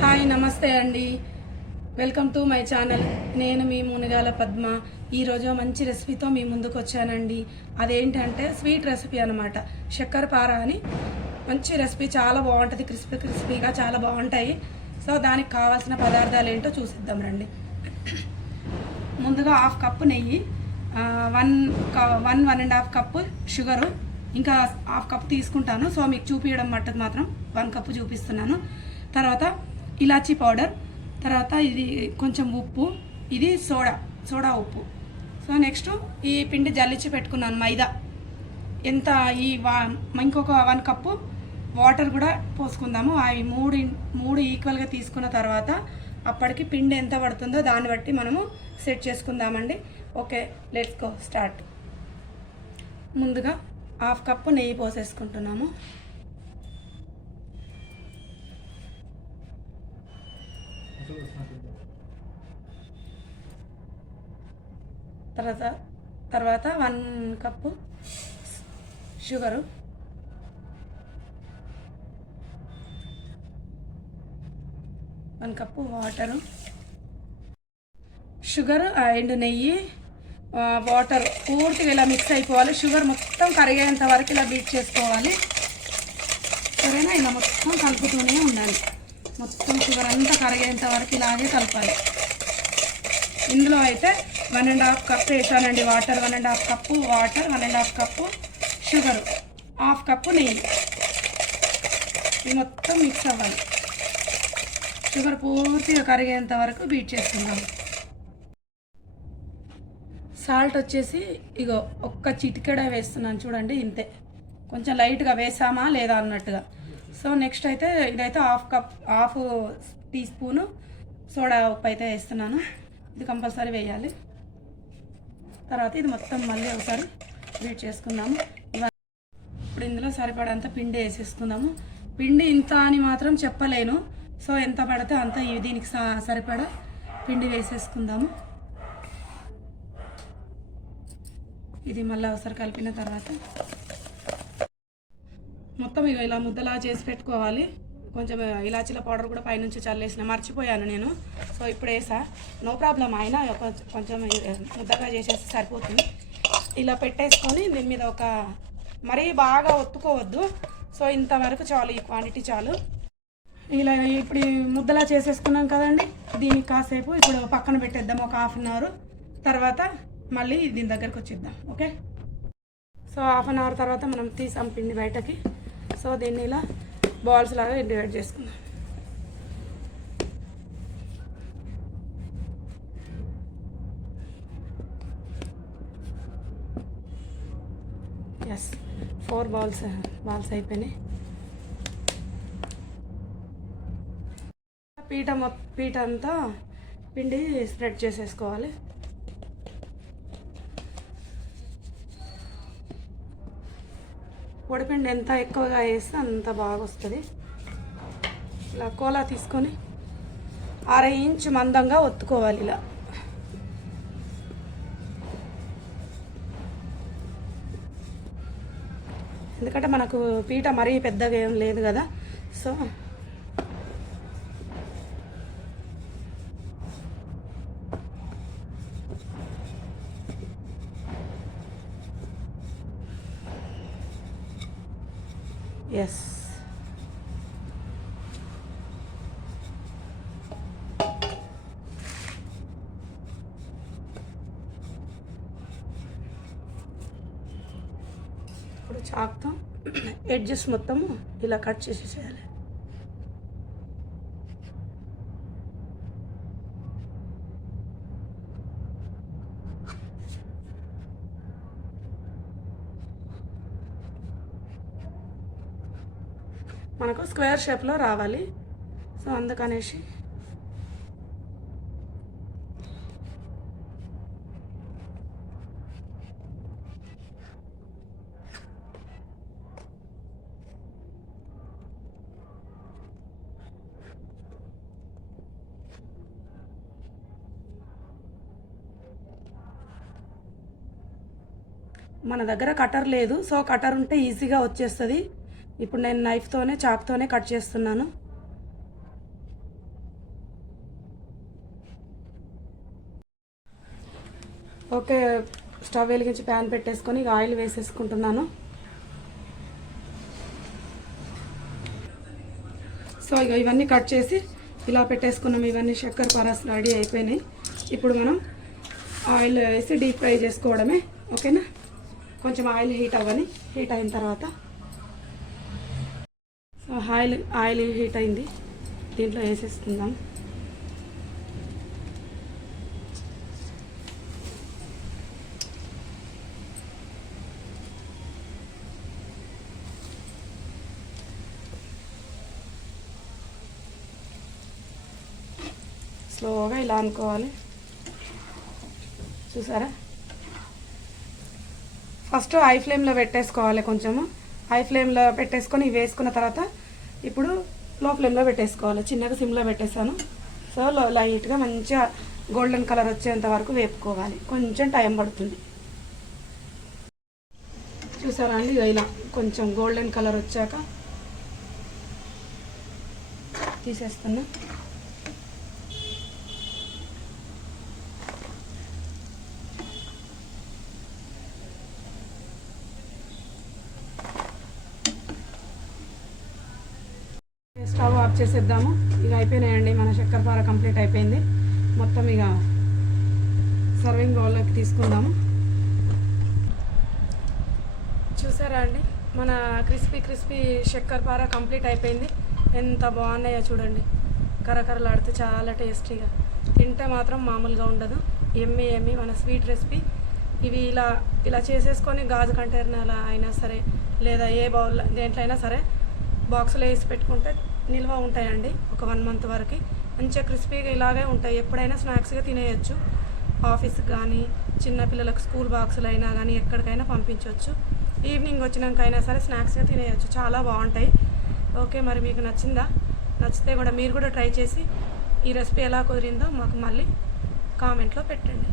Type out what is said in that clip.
Hi నమస్తే అండి. Welcome to my channel. నేను మీ మునిగాల పద్మ. ఈరోజు మంచి రెసిపీతో మీ ముందుకు వచ్చానండి. అదేంటంటే స్వీట్ రెసిపీ అనమాట. చక్కెర పార అని మంచి రెసిపీ, చాలా బాగుంటుంది. క్రిస్పీగా చాలా బాగుంటాయి. సో దానికి కావాల్సిన పదార్థాలు ఏంటో చూసిద్దాం రండి. ముందుగా హాఫ్ కప్పు నెయ్యి, one and half cup sugar, ఇంకా హాఫ్ కప్ తీసుకుంటాను. సో మీకు చూపించడం మట్టుకు మాత్రం 1 కప్పు చూపిస్తున్నాను. తర్వాత ఇలాచీ పౌడర్, తర్వాత ఇది కొంచెం ఉప్పు, ఇది సోడా ఉప్పు. సో నెక్స్ట్ ఈ పిండి జల్లించి పెట్టుకున్నాను మైదా. ఎంత ఇంకొక 1 కప్పు వాటర్ కూడా పోసుకుందాము. అవి మూడు ఈక్వల్గా తీసుకున్న తర్వాత అప్పటికి పిండి ఎంత పడుతుందో దాన్ని బట్టి మనము సెట్ చేసుకుందామండి. Okay, let's go start. ముందుగా హాఫ్ కప్పు నెయ్యి పోసేసుకుంటున్నాము. తర్వాత 1 cup sugar, 1 cup water. Sugar and నెయ్యి, వాటర్ పూర్తిగా ఇలా మిక్స్ అయిపోవాలి. షుగర్ మొత్తం కరిగేంత వరకు ఇలా బీట్ చేసుకోవాలి. సరేనా? ఇలా మొత్తం కలుపుతూనే ఉండాలి. మొత్తం షుగర్ అంతా కరిగేంత వరకు ఇలాగే కలపాలి. ఇందులో అయితే 1 అండ్ హాఫ్ కప్ వేసానండి water. 1 and half cup water, 1 and half cup sugar, half cup నెయ్యి. ఇది మొత్తం మిక్స్ అవ్వాలి. షుగర్ పూర్తిగా కరిగేంత వరకు బీట్ చేసుకుందాం. సాల్ట్ వచ్చేసి ఇగో ఒక్క చిటికెడ వేస్తున్నాను చూడండి, ఇంతే. కొంచెం లైట్గా వేసామా లేదా అన్నట్టుగా. సో నెక్స్ట్ అయితే ఇదైతే హాఫ్ టీ స్పూను సోడా ఉప్పు అయితే వేస్తున్నాను. ఇది కంపల్సరీ వేయాలి. తర్వాత ఇది మొత్తం మళ్ళీ ఒకసారి బీట్ చేసుకుందాము. ఇప్పుడు ఇందులో సరిపడంత పిండి వేసేసుకుందాము. పిండి ఇంత అని మాత్రం చెప్పలేను. సో ఎంత పడితే అంత దీనికి సరిపడా పిండి వేసేసుకుందాము. ఇది మళ్ళీ ఒకసారి కలిపిన తర్వాత మొత్తం ఇక ఇలా ముద్దలా చేసి పెట్టుకోవాలి. కొంచెం ఇలాచీల పౌడర్ కూడా పైనుంచి చల్లేసిన, మర్చిపోయాను నేను. సో ఇప్పుడు వేసా, నో ప్రాబ్లం. అయినా కొంచెం ముద్దగా చేసేసి సరిపోతుంది. ఇలా పెట్టేసుకొని దీని మీద మరీ బాగా ఒత్తుకోవద్దు. సో ఇంతవరకు చాలు, ఈ క్వాంటిటీ చాలు. ఇలా ఇప్పుడు ముద్దలా చేసేసుకున్నాం కదండి. దీనికి కాసేపు ఇప్పుడు పక్కన పెట్టేద్దాం, ఒక హాఫ్ అన్ అవర్. తర్వాత మళ్ళీ దీని దగ్గరకు వచ్చేద్దాం. Okay, so half an hour తర్వాత మనం తీసాం పిండి బయటకి. సో దీన్ని ఇలా బాల్స్ లాగా డివైడ్ చేసుకుందాం. ఎస్, 4 బాల్స్ అయిపోయినాయి. పీట అంతా పిండి స్ప్రెడ్ చేసేసుకోవాలి. పొడిపిండి ఎంత ఎక్కువగా వేస్తే అంత బాగా వస్తుంది. ఇలా కోలా తీసుకొని 1/2 ఇంచ్ మందంగా ఒత్తుకోవాలి ఇలా. ఎందుకంటే మనకు పీట మరీ పెద్దగా ఏం లేదు కదా. సో ఎస్, ఇప్పుడు చాక్తో ఎడ్జెస్ మొత్తం ఇలా కట్ చేసేయాలి. మనకు స్క్వేర్ షేప్లో రావాలి. సో అందుకనేసి మన దగ్గర కటర్ లేదు. సో కటర్ ఉంటే ఈజీగా వచ్చేస్తుంది. ఇప్పుడు నేను నైఫ్తోనే చాక్తోనే కట్ చేస్తున్నాను. ఓకే, స్టవ్ వెలిగించి ప్యాన్ పెట్టేసుకొని ఇక ఆయిల్ వేసేసుకుంటున్నాను. సో ఇక ఇవన్నీ కట్ చేసి ఇలా పెట్టేసుకున్నాం. ఇవన్నీ చక్కెర పారాస్ రెడీ అయిపోయినాయి. ఇప్పుడు మనం ఆయిల్ వేసి డీప్ ఫ్రై చేసుకోవడమే. ఓకేనా, కొంచెం ఆయిల్ హీట్ అవ్వని. హీట్ అయిన తర్వాత సో ఆయిల్ హీట్ అయింది, దీంట్లో వేసేసుకుందాం. స్లోగా ఇలా అనుకోవాలి, చూసారా. ఫస్ట్ హై ఫ్లేమ్లో పెట్టేసుకోవాలి. కొంచెము హై ఫ్లేమ్లో పెట్టేసుకొని ఇవి వేసుకున్న తర్వాత ఇప్పుడు లో ఫ్లేమ్లో పెట్టేసుకోవాలి. చిన్నగా సిమ్లో పెట్టేసాను. సో లైట్గా మంచిగా గోల్డెన్ కలర్ వచ్చేంత వరకు వేపుకోవాలి. కొంచెం టైం పడుతుంది. చూసారా అండి, ఇలా కొంచెం గోల్డెన్ కలర్ వచ్చాక తీసేస్తున్నా. స్టవ్ ఆఫ్ చేసేద్దాము. ఇక అయిపోయినాయండి, మన చక్కెరపార కంప్లీట్ అయిపోయింది. మొత్తం ఇక సర్వింగ్ బౌల్లోకి తీసుకుందాము. చూసారా అండి, మన క్రిస్పీ చక్కెరపార కంప్లీట్ అయిపోయింది. ఎంత బాగున్నాయో చూడండి, కరకరలాడుతూ చాలా టేస్టీగా. తింటే మాత్రం మామూలుగా ఉండదు. ఎమ్మి మన స్వీట్ రెసిపీ. ఇవి ఇలా చేసేసుకొని గాజు కంటైనర్ అయినా సరే, లేదా ఏ బౌల్ దేంట్లో అయినా సరే బాక్స్లో వేసి పెట్టుకుంటే నిల్వ ఉంటాయండి. ఒక 1 మంత్ వరకు మంచిగా క్రిస్పీగా ఇలాగే ఉంటాయి. ఎప్పుడైనా స్నాక్స్గా తినేయచ్చు. ఆఫీస్కి కానీ, చిన్నపిల్లలకు స్కూల్ బాక్సులు అయినా కానీ ఎక్కడికైనా పంపించవచ్చు. ఈవినింగ్ వచ్చినాకైనా సరే స్నాక్స్గా తినేయచ్చు. చాలా బాగుంటాయి. ఓకే, మరి మీకు నచ్చిందా? నచ్చితే కూడా మీరు కూడా ట్రై చేసి ఈ రెసిపీ ఎలా కుదిరిందో మాకు మళ్ళీ కామెంట్లో పెట్టండి.